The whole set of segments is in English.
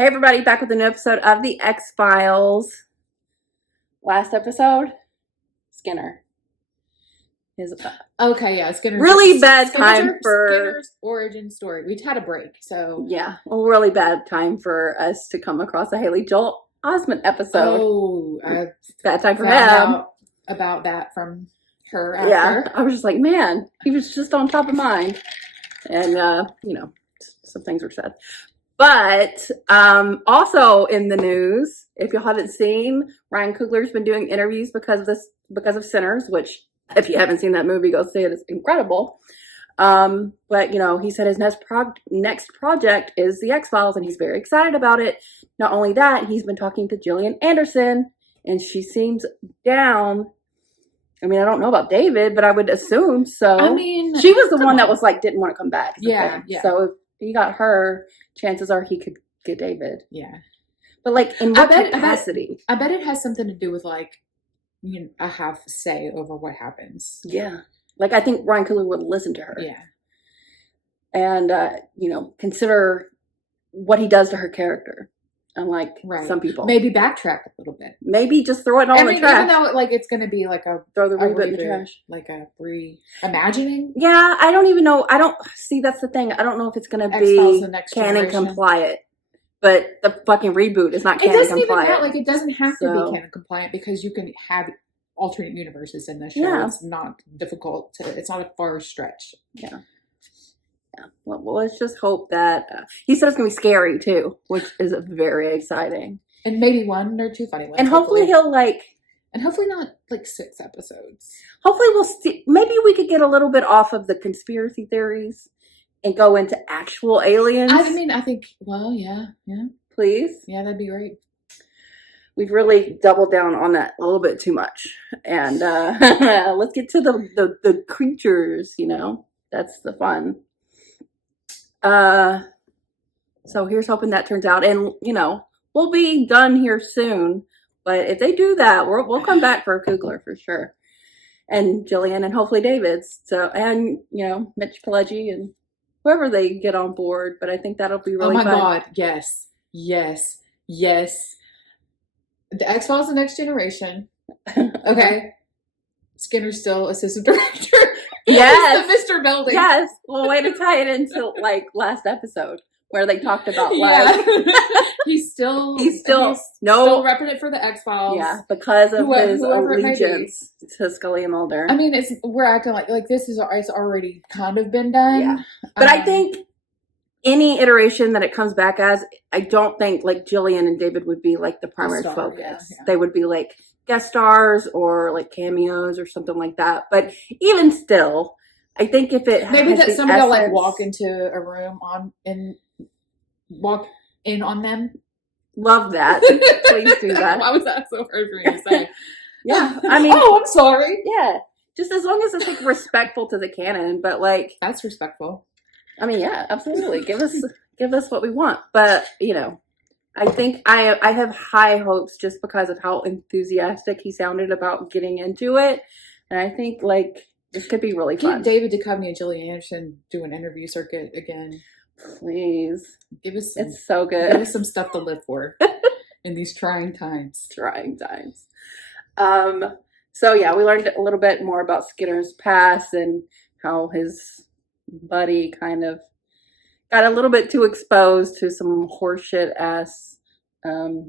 Hey everybody, back with a new episode of the X-Files. Last episode, Skinner. Okay, yeah, Skinner's really bad time for Skinner's origin story. We'd had a break, so yeah, a really bad time for us to come across a Haley Joel Osment episode. Oh, I bad time for him. out about that from her after. Yeah, I was just like, man, he was just on top of mind, and some things were said. But also in the news, if you haven't seen, Ryan Coogler's been doing interviews because of Sinners, which if you haven't seen that movie, go see it. It's incredible. But he said his next project is the X-Files, and he's very excited about it. Not only that, he's been talking to Gillian Anderson, and she seems down. I mean, I don't know about David, but I would assume so. I mean, she was the one that was like didn't want to come back. Yeah. So if he got her, chances are he could get David. Yeah. But like in what capacity? I bet it has something to do with like, I have say over what happens. Yeah. Like I think Ryan Coogler would listen to her. Yeah. And consider what he does to her character. Unlike some people. Maybe backtrack a little bit. Maybe just throw it all in the trash. Even though it's going to be like throw the reboot in the trash. Like a reimagining. Yeah, I don't even know. That's the thing. I don't know if it's going to be canon compliant. But the fucking reboot is not canon compliant. It doesn't even matter. Like, it doesn't have to be canon compliant because you can have alternate universes in the show. Yeah. It's not difficult it's not a far stretch. Yeah. Yeah. Well, let's just hope that he said it's gonna be scary too, which is very exciting. And maybe 1 or 2 funny ones. And hopefully he'll and hopefully not like 6 episodes. Hopefully we'll see. Maybe we could get a little bit off of the conspiracy theories and go into actual aliens. I mean, I think. Well, yeah. Please. Yeah, that'd be great. We've really doubled down on that a little bit too much, and let's get to the creatures. That's the fun. So here's hoping that turns out, and we'll be done here soon. But if they do that, we'll come back for Coogler for sure, and Gillian, and hopefully David's. So and Mitch Pileggi and whoever they get on board. But I think that'll be really fun. Oh my God! Yes. The X-Files: The Next Generation. Okay. Skinner's still assistant director. Yes. The Mr. Belding. Yes. Well, way to tie it into last episode where they talked about he's still repping it for the X-Files. Yeah, because of his allegiance to Scully and Mulder. I mean, we're acting like it's already kind of been done. Yeah. But I think any iteration that it comes back as, I don't think like Gillian and David would be like the primary focus. Yeah. They would be like guest stars or like cameos or something like that. But even still, I think if it maybe that somebody will like walk into a room walk in on them. Love that. Please do that. Why was that so hard for me to say? Yeah, I mean, I'm sorry. Yeah, just as long as it's like respectful to the canon, but like that's respectful. I mean, yeah, absolutely. Give us what we want, but I think I have high hopes just because of how enthusiastic he sounded about getting into it, and I think like this could be really fun. Keep David Duchovny and Gillian Anderson do an interview circuit again, please. Give us it's so good. Give us some stuff to live for in these trying times. So yeah, we learned a little bit more about Skinner's past and how his buddy kind of got a little bit too exposed to some horseshit ass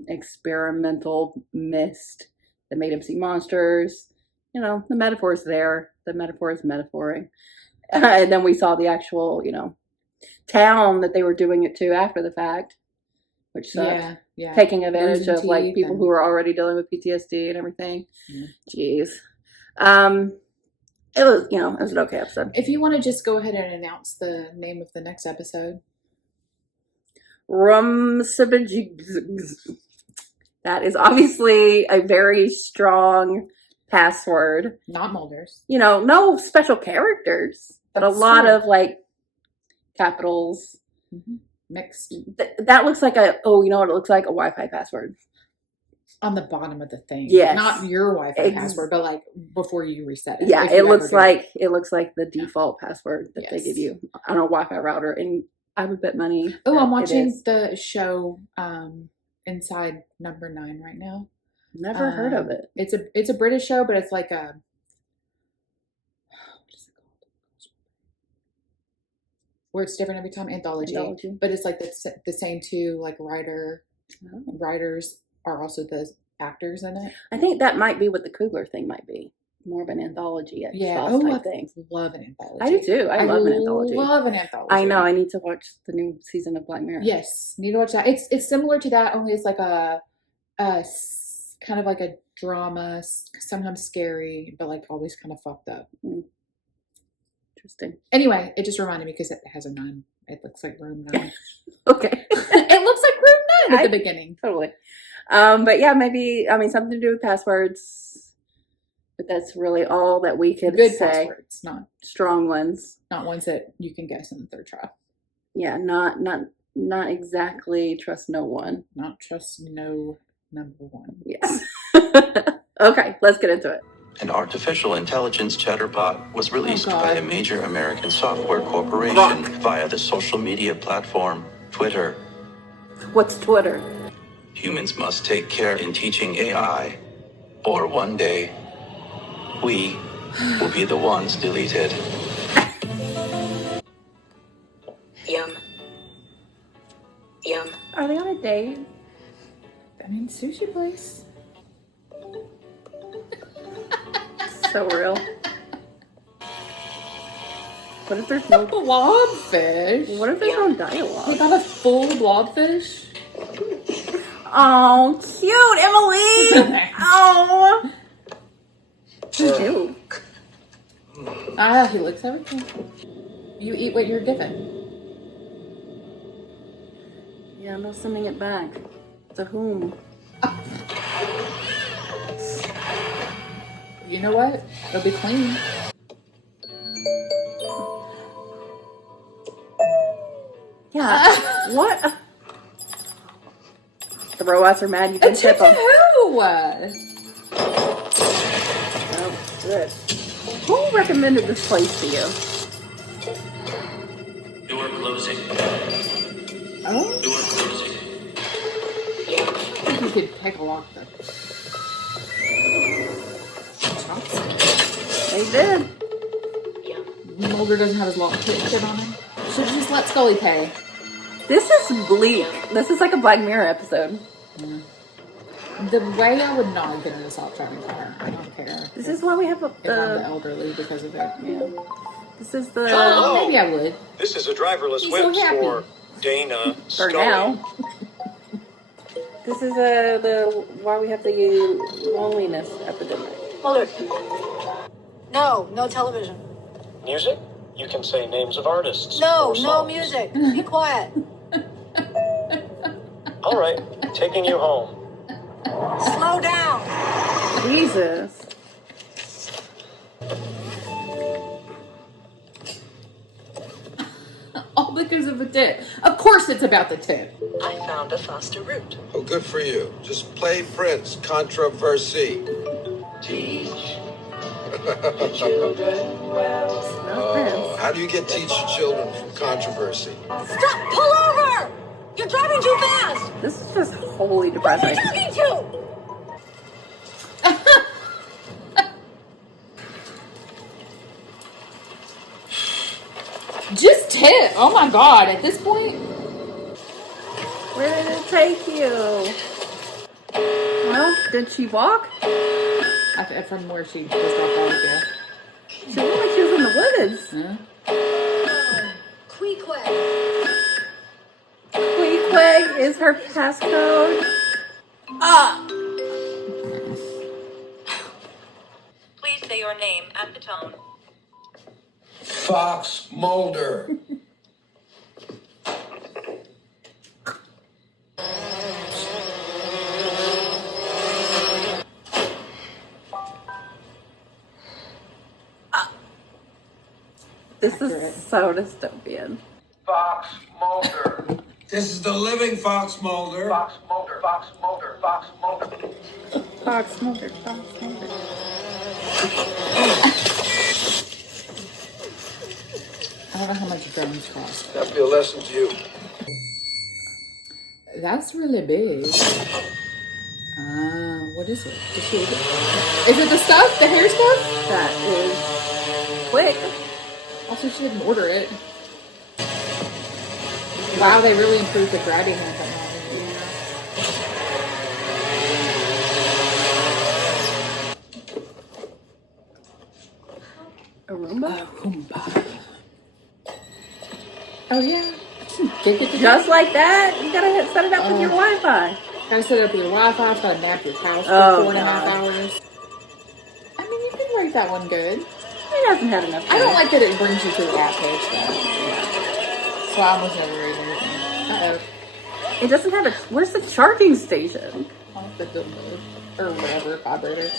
experimental mist that made him see monsters. The metaphor is there. The metaphor is metaphoring. And then we saw the actual, town that they were doing it to after the fact, which sucked. Yeah. Taking advantage of like people who were already dealing with PTSD and everything. Yeah. Jeez. It was, it was an okay episode. If you want to just go ahead and announce the name of the next episode. Rm9sbG. That is obviously a very strong password. Not Mulder's. No special characters, but a lot of like capitals. Mm-hmm. Mixed. That looks like it looks like a Wi-Fi password. On the bottom of the thing. Yes. Not your Wi-Fi password, but like before you reset it. Yeah, it looks like the default password that they give you on a Wi-Fi router. And I would bet money. Oh, I'm that it watching is. the show Inside Number 9 right now. Never heard of it. It's a British show, but it's like a what is it called? Where it's different every time. Anthology. But it's like the same two like writers are also the actors in it. I think that might be what the Coogler thing might be. More of an anthology type thing. I love an anthology. I do too. I love an anthology. Love an anthology. I know. I need to watch the new season of Black Mirror. Yes, need to watch that. It's similar to that, only it's like a kind of like a drama, sometimes scary, but like always kind of fucked up. Interesting. Anyway, it just reminded me because it has a 9. It looks like room 9. Okay. It looks like room 9 at the beginning. Totally. But yeah, maybe, I mean, something to do with passwords. But that's really all that we could Good say. passwords, not strong ones. Not ones that you can guess in the third try. Yeah, not exactly trust no one. Not trust no number one. Yes. Okay, let's get into it. An artificial intelligence chatterbot was released by a major American software corporation via the social media platform Twitter. What's Twitter? Humans must take care in teaching AI, or one day, we will be the ones deleted. Yum. Yum. Are they on a date? I mean, sushi place. So real. What if there's no blobfish? What if there's no dialogue? We got a full blobfish. Oh, cute, Emily. Oh. Ew. He licks everything. You eat what you're given. Yeah, I'm not sending it back. To whom? You know what? It'll be clean. Yeah. What? The robots are mad. You can tip them. Who? Oh, good. Who recommended this place to you? Door closing. Oh? Door closing. I think you could take a lock though. Chopsticks. They did. Mulder doesn't have his lock kit on him. Should have just let Scully pay. This is bleak. This is like a Black Mirror episode. Yeah. The way I would not get in a self-driving car. I don't care. This is why we have if I'm the elderly because of it. Yeah. This is the. Hello. Maybe I would. This is a driverless He's whip so happy. for Dana For Scully. now. This is the why we have the loneliness epidemic. Mulder. No television. Music? You can say names of artists. No or songs. music. Be quiet. All right, taking you home. Slow down. Jesus. All because of the tip. Of course it's about the tip. I found a faster route. Oh, good for you. Just play Prince. Controversy. Teach. Oh, how do you teach your children from controversy? Stop! Pull over! You're driving too fast! This is just wholly Who are depressing. you talking to? Just tip. Oh my god, at this point. Where did it take you? Well, did she walk? From where she was dropped off, yeah. She looked like she was in the woods. Yeah. Queequeg. Queequeg is her passcode. Ah! Please say your name at the tone. Fox Mulder. This is so dystopian. Fox Mulder. This is the living Fox Mulder. Fox Mulder. Fox Mulder. Fox Mulder. Fox Mulder, Fox Mulder. don't know how much drones cost. That'll be a lesson to you. That's really big. What is it? Is it the stuff? The hair stuff? That is quick. Also, she didn't order it. Wow, they really improved the grabbing on that. A Roomba? Oh yeah. Just like that? You gotta set it up with your Wi-Fi. Gotta set up your Wi-Fi. Gotta nap your house for 4.5 hours. I mean, you can rate that one good. It hasn't had enough time. I don't like that it brings you to the app page though. So I almost never read anything. It doesn't have a... Where's the charging station? I like the dildo. Or whatever, vibrator.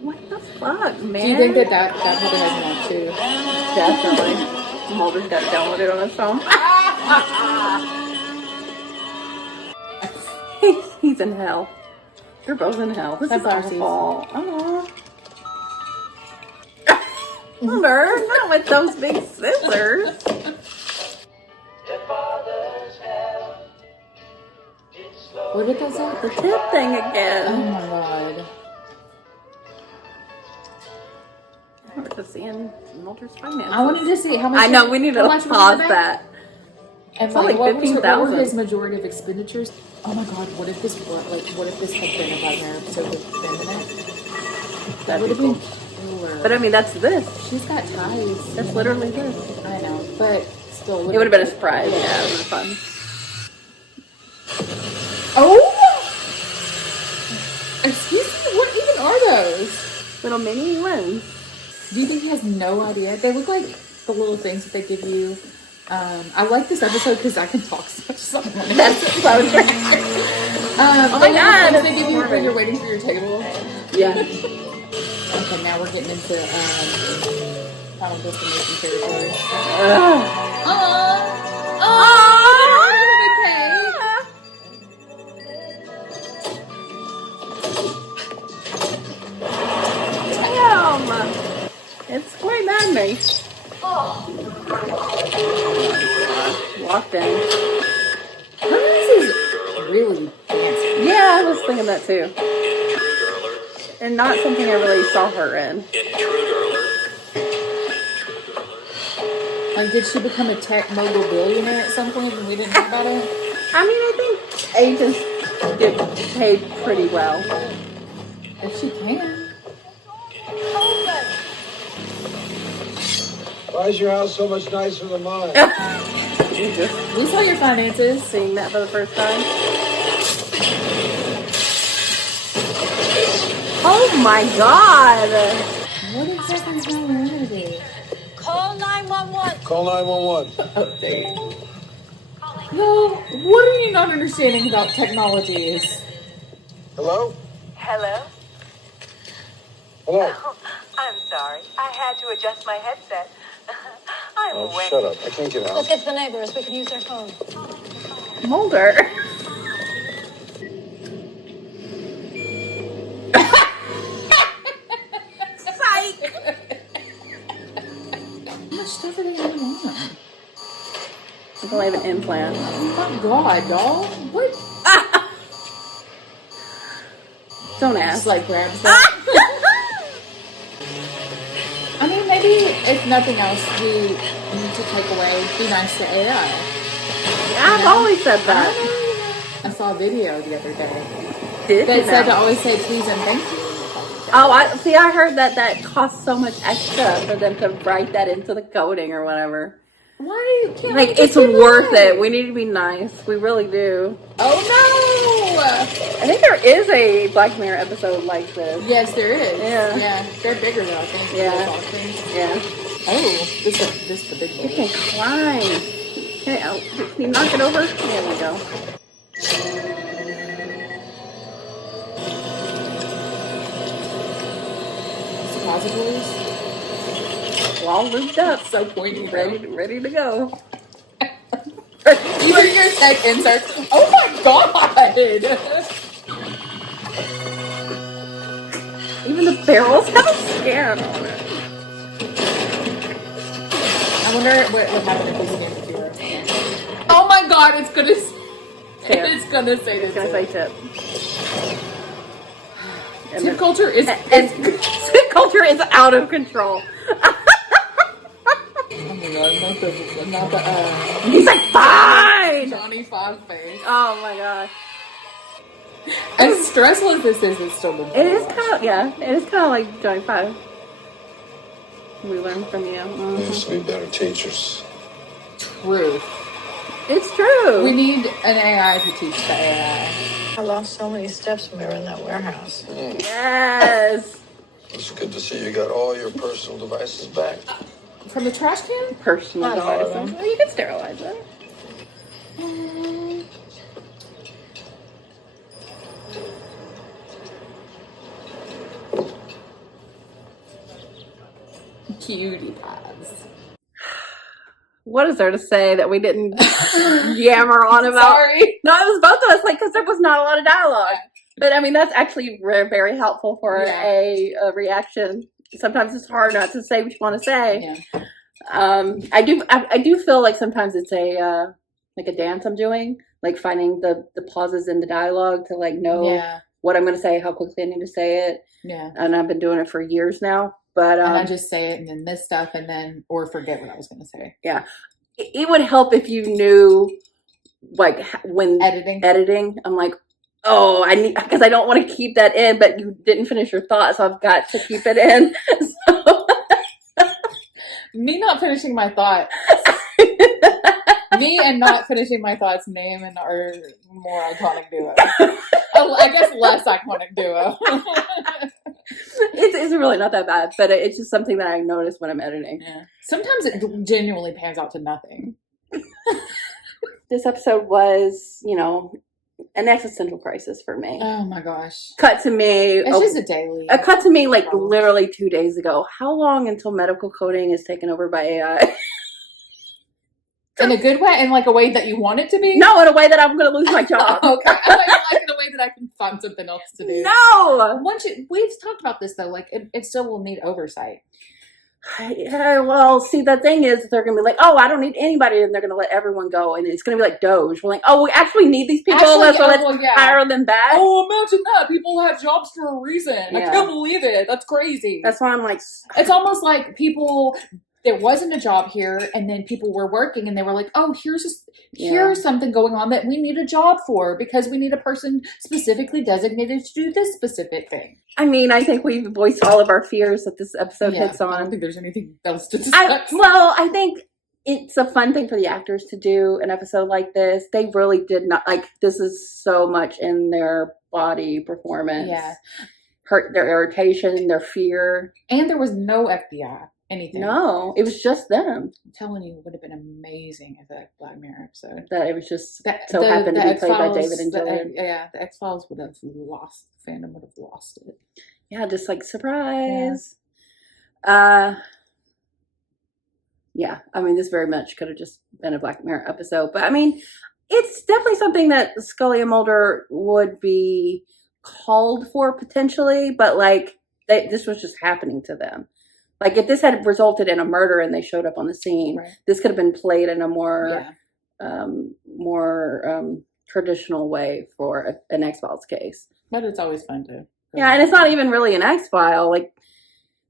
What the fuck, man? Do you think that probably has one too? Definitely. Mulder's got it downloaded on his phone. He's in hell. They're both in hell. This is That's awful. Aww. Mulder, not with those big scissors. What did that say? The tip thing Oh again. my god. We're just seeing Mulder's finances. I wanted to see how much. I know, we need to how much was in the pause bank? that. And It's only like, what were 15,000. his majority of expenditures? Oh my god, what if this had been a Nightmare episode with Ben in it? That would have been killer. But I mean, that's this. She's got ties. That's literally this. I know, but still, It would have been a surprise. Yeah, it would have been fun. Oh! Excuse me, what even are those? Little mini ones. Do you think he has no idea? They look like the little things that they give you. I like this episode because I can talk so much. That's so true. Oh my God, They give you when you're waiting for your table. Yeah. Okay, now we're getting into Final Destination territory. Damn. It's quite maddening. Walked in. This is really fancy. Yeah, I was thinking that too. And not something I really saw her in. Like, did she become a tech mogul billionaire at some point and we didn't know about it? I mean, I think agents get paid pretty well. If she can. Why is your house so much nicer than mine? Jesus. We saw your finances. Seeing that for the first time. Oh my god! What exactly is going on today? Call 911. Call 911. Update. No, what are you not understanding about technologies? Hello? Hello? Hello? I'm sorry. I had to adjust my headset. I'm Oh, wet. shut up. I can't get out. Let's get to the neighbors. We can use their phone. Mulder. Psych! How much stuff are they going on? I only have an implant. Oh my god, y'all. What? Don't Just ask. like grabs that. I mean, maybe if nothing else, we need to take away, be nice to AI. I've always said that. I saw a video the other day Did that you said to know? always say please and thank you when you're talking to Oh, I heard that costs so much extra for them to write that into the coding or whatever. Why can't Like, we just it's be worth nice? it. We need to be nice. We really do. Oh no! I think there is a Black Mirror episode like this. Yes, there is. Yeah. Yeah, they're bigger though. I think. Yeah. Those things. Yeah. Oh, this is the big You one. can climb. Okay, can you knock it over? There we go. Suppositories. All lubed up. So pointy, Ready to go. You hear your tech insert. Oh my god! Even and the barrels have a scan on it. I wonder what would happen if this game zero. Oh my god, it's gonna say It's the gonna say tip. tip culture is Tip culture is out of control. oh my god, not the He's like, fine! Johnny Five face. Oh my god. As stressful as this is, it's still the It is kind of, yeah, it is kind of like Johnny Five. We learn from you. Mhm. There used to be better teachers. truth. It's true. We need an AI to teach the AI. I lost so many steps when we were in that warehouse. Yes. It's good to see you got all your personal devices back. From the trash can? Personal Not all of devices. them. Well, you can sterilize it. Cutie pies. What is there to say that we didn't yammer on about? Sorry. No, it was both of us, like, because there was not a lot of dialogue. But I mean, that's actually very helpful for Yeah. a reaction. Sometimes it's hard not to say what you want to say. Yeah. I do feel like sometimes it's a like a dance I'm doing, like finding the pauses in the dialogue to like know Yeah. what I'm going to say, how quickly I need to say it. Yeah. And I've been doing it for years now. But And I just say it and then miss stuff and then, or forget what I was going to say. it would help if you knew, like, when Editing. I'm like, oh, I need, because I don't want to keep that in, but you didn't finish your thought, so I've got to keep it in. So. Me not finishing my thought. Me and not finishing my thoughts name and our more iconic duo. Oh, I guess less iconic duo. It's really not that bad, but it's just something that I notice when I'm editing. Yeah. Sometimes it genuinely pans out to nothing. This episode was, an existential crisis for me. Oh my gosh. Cut to me. It's just a daily. A cut to me like literally 2 days ago. How long until medical coding is taken over by AI? In a good way? In like a way that you want it to be? No, in a way that I'm going to lose my job. Okay. I like in a way that I can find something else to do. No! We've talked about this though, like it still will need oversight. Yeah, well, see, the thing is, they're going to be like, oh, I don't need anybody, and they're going to let everyone go, and it's going to be like Doge. We're like, oh, we actually need these people, so let's hire them back. Oh, imagine that. People have jobs for a reason. I Yeah. can't believe it. That's crazy. That's why I'm like... It's almost like people... There wasn't a job here, and then people were working, and they were like, "Oh, here's something going on that we need a job for because we need a person specifically designated to do this specific thing." I mean, I think we've voiced all of our fears that this episode hits on. I don't think there's anything else to discuss. I think it's a fun thing for the actors to do an episode like this. They really did not, like, this is so much in their body performance. Yeah. Hurt their irritation, their fear. And there was no FBI. Anything. No, it was just them. I'm telling you, it would have been amazing if that Black Mirror episode. That it was just happened to be played by David and Jillian. The X-Files would have lost, fandom would have lost it. Yeah, just like, surprise. Yeah, I mean, this very much could have just been a Black Mirror episode. But I mean, it's definitely something that Scully and Mulder would be called for potentially, but like, this was just happening to them. Like, if this had resulted in a murder and they showed up on the scene, this could have been played in a more traditional way for an X-Files case. But it's always fun to. Yeah, and it's not even really an X-File. Like,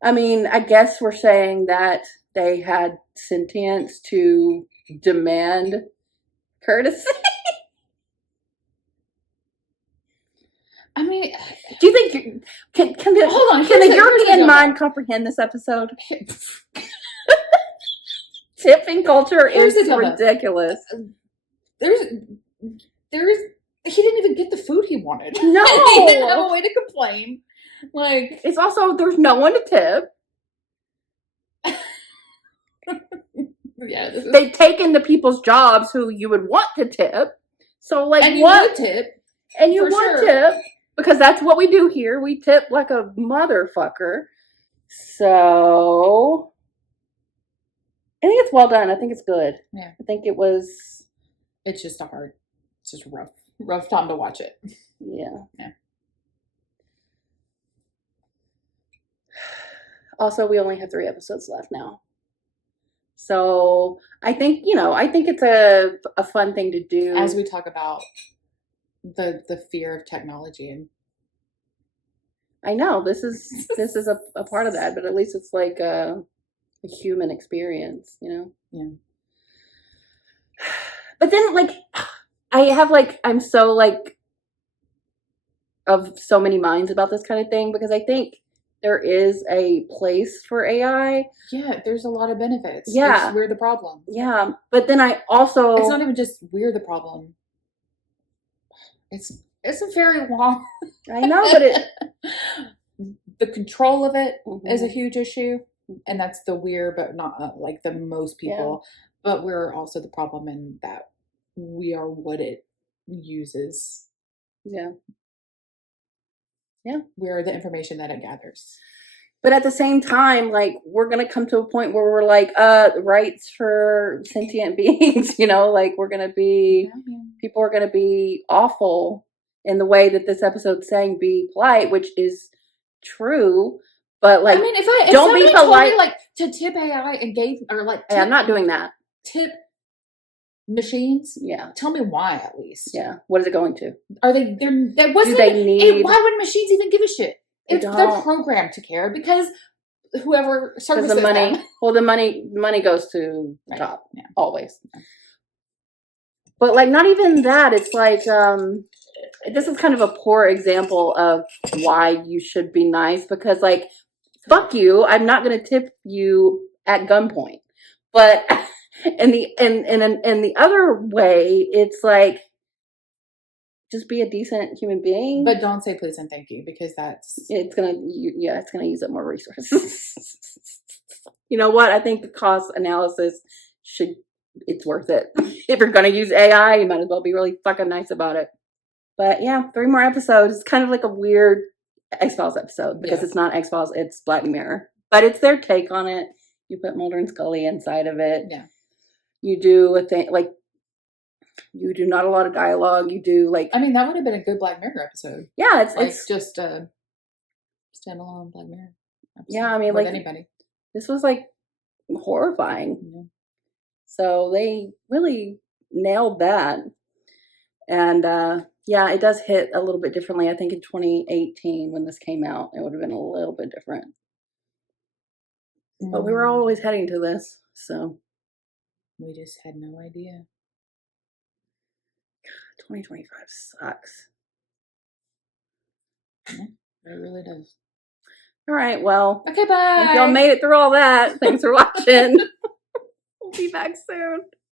I mean, I guess we're saying that they had sentience to demand courtesy. I mean, do you think can the European mind comprehend this episode? Tipping culture is ridiculous. There's he didn't even get the food he wanted. No, he didn't have a way to complain. Like, it's also there's no one to tip. Yeah, they've taken the people's jobs who you would want to tip. So like, and you would tip, and you would tip. Because that's what we do here. We tip like a motherfucker. So, I think it's well done. I think it's good. Yeah. I think it was... It's just rough time to watch it. Yeah. Yeah. Also, we only have 3 episodes left now. So I think, it's a fun thing to do. As we talk about the fear of technology, and I know this is a part of that, but at least it's like a human experience, Yeah. But then, like, I'm so, like, of so many minds about this kind of thing, because I think there is a place for AI. Yeah, there's a lot of benefits. Yeah. We're the problem. Yeah, but then I also... It's not even just we're the problem. It's a very long... I know, but the control of it Mhm. is a huge issue, and that's the we're, but not like the most people. But we're also the problem in that we are what it uses. Yeah. We are the information that it gathers. But at the same time, like, we're going to come to a point where we're like, rights for sentient beings, like, we're going to be, people are going to be awful in the way that this episode's saying be polite, which is true. But, like, I mean, if don't be somebody told polite. me, like, to tip AI and gave, or like, Hey, I'm not doing that. Tip machines. Yeah. Tell me why, at least. Yeah. What is it going to? Are they? That wasn't. Do they need? Why would machines even give a shit? They If they're don't. programmed to care, because whoever services Because the money. them. Well, the money goes to the Right. top. Yeah. Always. But, like, not even that. It's like, this is kind of a poor example of why you should be nice, because, like, fuck you, I'm not going to tip you at gunpoint. But in the other way, it's like, just be a decent human being. But don't say please and thank you, because it's gonna use up more resources. You know what? I think the cost analysis it's worth it. If you're gonna use AI, you might as well be really fucking nice about it. But yeah, 3 more episodes. It's kind of like a weird X-Files episode, because it's not X-Files, it's Black Mirror. But it's their take on it. You put Mulder and Scully inside of it. Yeah. You do a thing, like, you do not a lot of dialogue. You do, like... I mean, that would have been a good Black Mirror episode. Yeah, it's just a standalone Black Mirror episode. Yeah, I mean, with like... anybody. This was, like, horrifying. Yeah. So they really nailed that. And, yeah, it does hit a little bit differently. I think in 2018, when this came out, it would have been a little bit different. But we were always heading to this, so. We just had no idea. 2025 sucks. Yeah, it really does. All right, well. Okay, bye. If y'all made it through all that, thanks for watching. We'll be back soon.